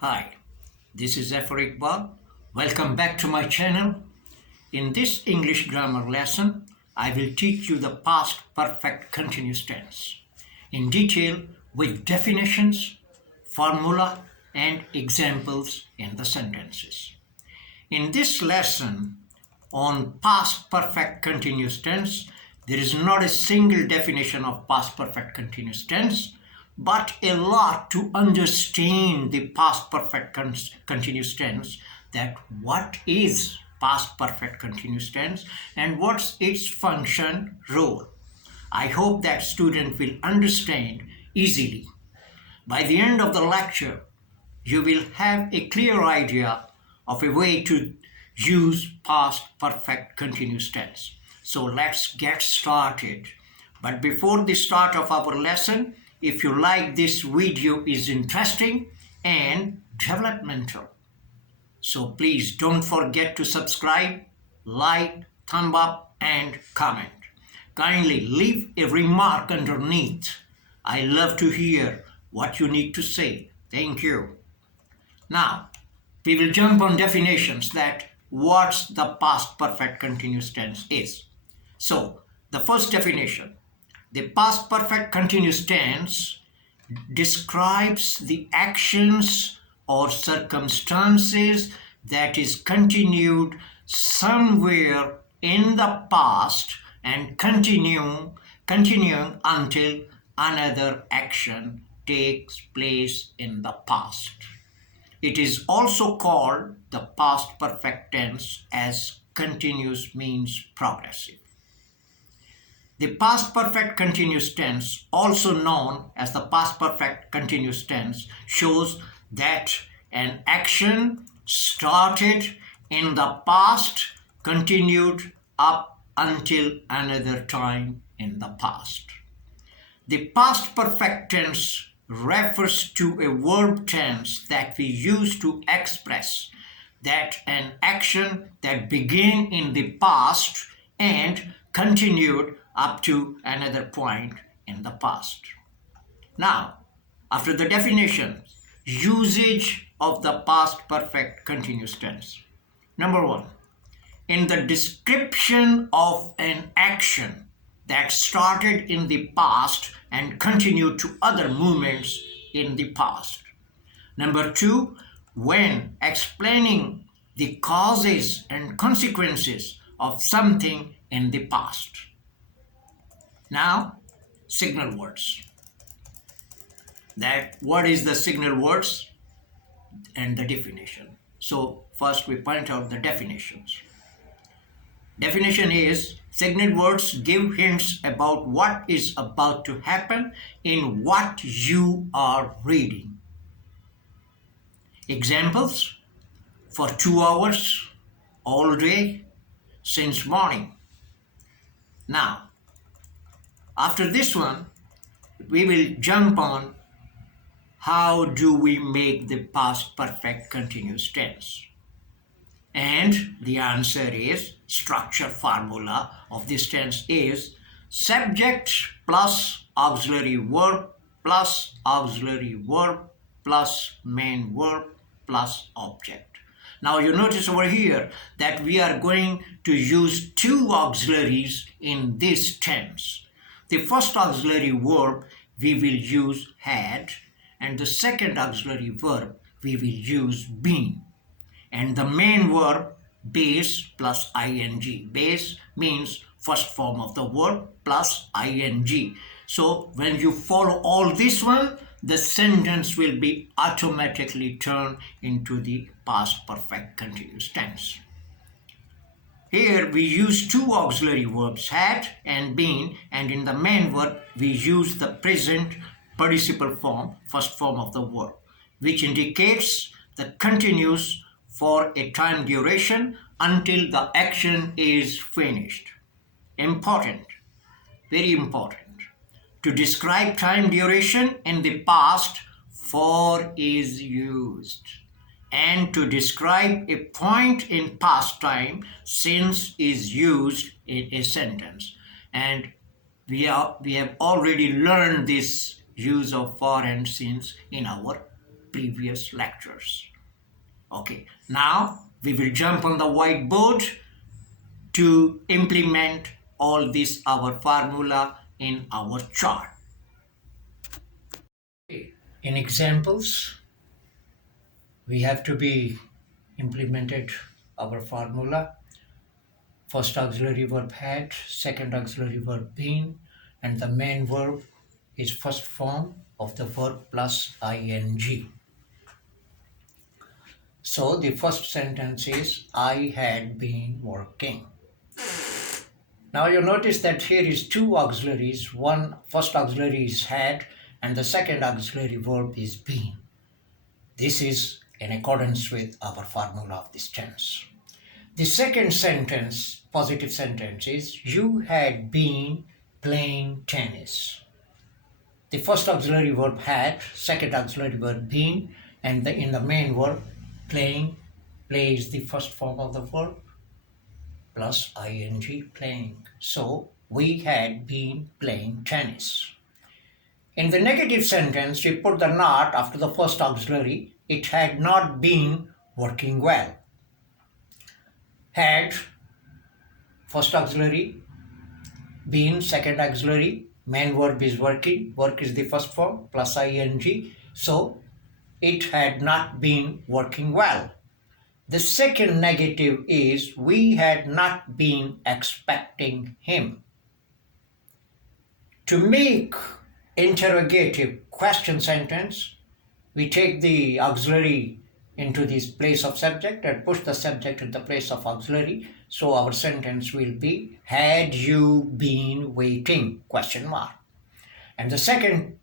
Hi, this is Zafar. Welcome back to my channel. In this English grammar lesson, I will teach you the past perfect continuous tense in detail with definitions, formula, and examples in the sentences. In this lesson on past perfect continuous tense, there is not a single definition of past perfect continuous tense, but a lot to understand the past perfect continuous tense, that what is past perfect continuous tense and what's its function role. I hope that student will understand easily. By the end of the lecture, you will have a clear idea of a way to use past perfect continuous tense. So let's get started. But before the start of our lesson, if you like this video is interesting and developmental, so please don't forget to subscribe, like, thumb up and comment. Kindly leave a remark underneath. I love to hear what you need to say. Thank you. Now, we will jump on definitions, that what the past perfect continuous tense is. So, the first definition, the past perfect continuous tense describes the actions or circumstances that is continued somewhere in the past and continuing until another action takes place in the past. It is also called the past perfect tense, as continuous means progressive. The past perfect continuous tense, also known as the past perfect continuous tense, shows that an action started in the past continued up until another time in the past. The past perfect tense refers to a verb tense that we use to express that an action that began in the past and continued up to another point in the past. Now, after the definition, usage of the past perfect continuous tense. Number one, in the description of an action that started in the past and continued to other moments in the past. Number two, when explaining the causes and consequences of something in the past. Now, signal words. That what is the signal words and the definition. So first we point out the definitions. Definition is, signal words give hints about what is about to happen in what you are reading. Examples: for 2 hours, all day, since morning. Now, after this one, we will jump on how do we make the past perfect continuous tense. And the answer is, structure formula of this tense is subject plus auxiliary verb plus auxiliary verb plus main verb plus object. Now you notice over here that we are going to use two auxiliaries in this tense. The first auxiliary verb we will use had, and the second auxiliary verb we will use been. And the main verb base plus ing. Base means first form of the verb plus ing. So when you follow all this one, the sentence will be automatically turned into the past perfect continuous tense. Here we use two auxiliary verbs, had and been, and in the main verb we use the present participle form, first form of the verb, which indicates the continuous for a time duration until the action is finished. Important, very important. To describe time duration in the past, for is used. And to describe a point in past time, since is used in a sentence. And we have already learned this use of for and since in our previous lectures. Okay, now we will jump on the whiteboard to implement all this our formula in our chart. In examples, we have to be implemented our formula. First auxiliary verb had, second auxiliary verb been, and the main verb is first form of the verb plus ing. So the first sentence is, I had been working. Now you notice that here is two auxiliaries. First auxiliary is had and the second auxiliary verb is been. This is in accordance with our formula of this tense. The second sentence, positive sentence, is you had been playing tennis. The first auxiliary verb had, second auxiliary verb been, and in the main verb playing plays the first form of the verb plus ing, playing. So we had been playing tennis. In the negative sentence, we put the not after the first auxiliary. It had not been working well. Had, first auxiliary, been, second auxiliary, main verb is working, work is the first form, plus ing, so it had not been working well. The second negative is we had not been expecting him. To make interrogative question sentence, we take the auxiliary into this place of subject and push the subject in the place of auxiliary. So our sentence will be, had you been waiting, question mark. And the second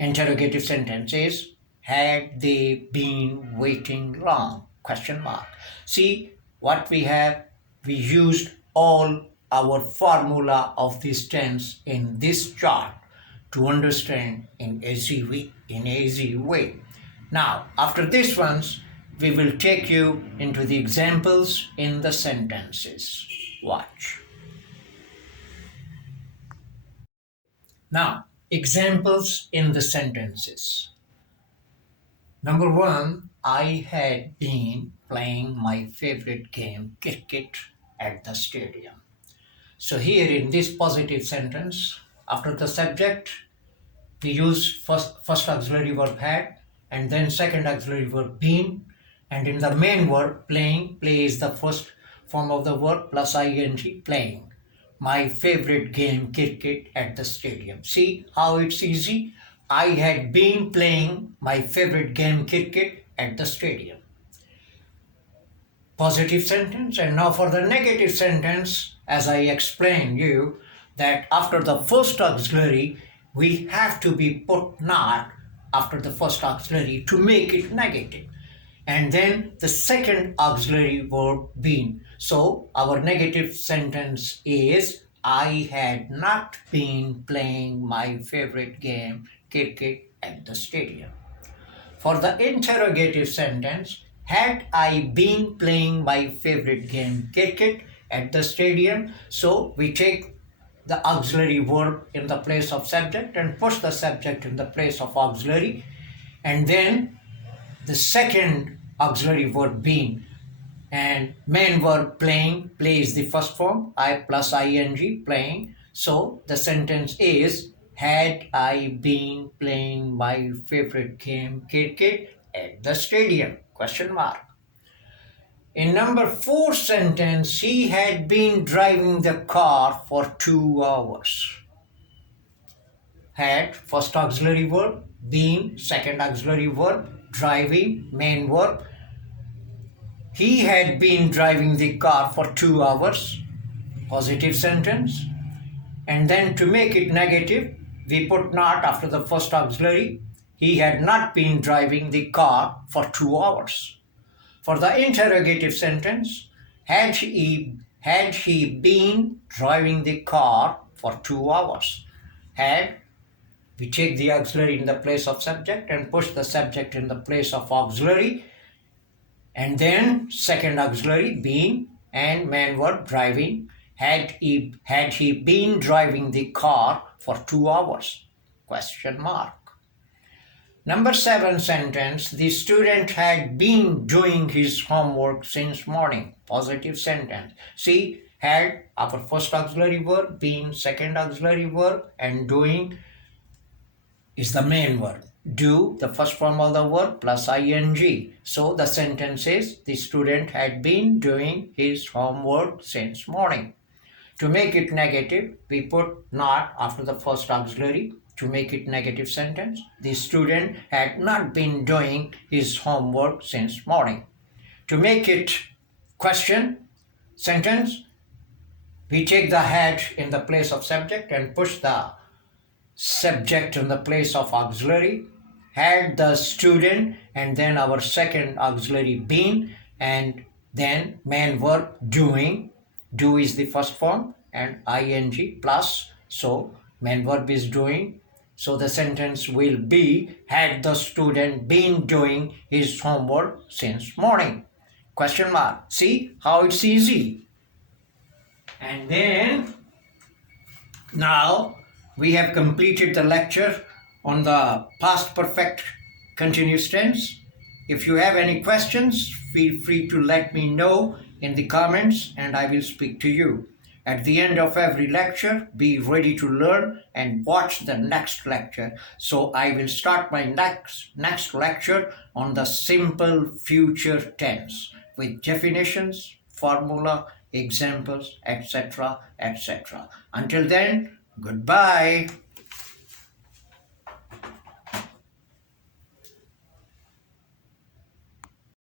interrogative sentence is, had they been waiting long, question mark. See what we have, we used all our formula of this tense in this chart to understand in easy way. Now, after this ones, we will take you into the examples in the sentences. Watch. Now, examples in the sentences. Number 1, I had been playing my favorite game, cricket, at the stadium. So here in this positive sentence, after the subject, we use first auxiliary verb had, and then second auxiliary verb been, and in the main verb playing, play is the first form of the verb plus ing, playing. My favorite game, cricket, at the stadium. See how it's easy? I had been playing my favorite game, cricket, at the stadium. Positive sentence. And now for the negative sentence, as I explained you, that after the first auxiliary, we have to be put not after the first auxiliary to make it negative. And then the second auxiliary verb been. So our negative sentence is, I had not been playing my favorite game, cricket, at the stadium. For the interrogative sentence, had I been playing my favorite game, cricket, at the stadium? So we take the auxiliary verb in the place of subject and push the subject in the place of auxiliary, and then the second auxiliary verb been, and main verb playing, play is the first form, I plus ing, playing. So the sentence is, had I been playing my favorite game, cricket, at the stadium, question mark. In number 4 sentence, he had been driving the car for 2 hours. Had, first auxiliary verb, been, second auxiliary verb, driving, main verb. He had been driving the car for 2 hours, positive sentence. And then to make it negative, we put not after the first auxiliary. He had not been driving the car for 2 hours. For the interrogative sentence, had he been driving the car for 2 hours? Had, we take the auxiliary in the place of subject and push the subject in the place of auxiliary, and then second auxiliary been and main verb driving. Had he been driving the car for 2 hours? Question mark. Number 7 sentence, the student had been doing his homework since morning. Positive sentence. See, had our first auxiliary verb, been second auxiliary verb, and doing is the main verb. Do, the first form of the verb, plus ing. So the sentence is, the student had been doing his homework since morning. To make it negative, we put not after the first auxiliary. To make it negative sentence, the student had not been doing his homework since morning. To make it question sentence, we take the had in the place of subject and push the subject in the place of auxiliary. Had the student, and then our second auxiliary been, and then main verb doing. Do is the first form and ing plus, so main verb is doing. So the sentence will be, had the student been doing his homework since morning? Question mark. See how it's easy. And then now we have completed the lecture on the past perfect continuous tense. If you have any questions, feel free to let me know in the comments and I will speak to you. At the end of every lecture, be ready to learn and watch the next lecture. So I will start my next lecture on the simple future tense with definitions, formula, examples, etc., etc. Until then, goodbye.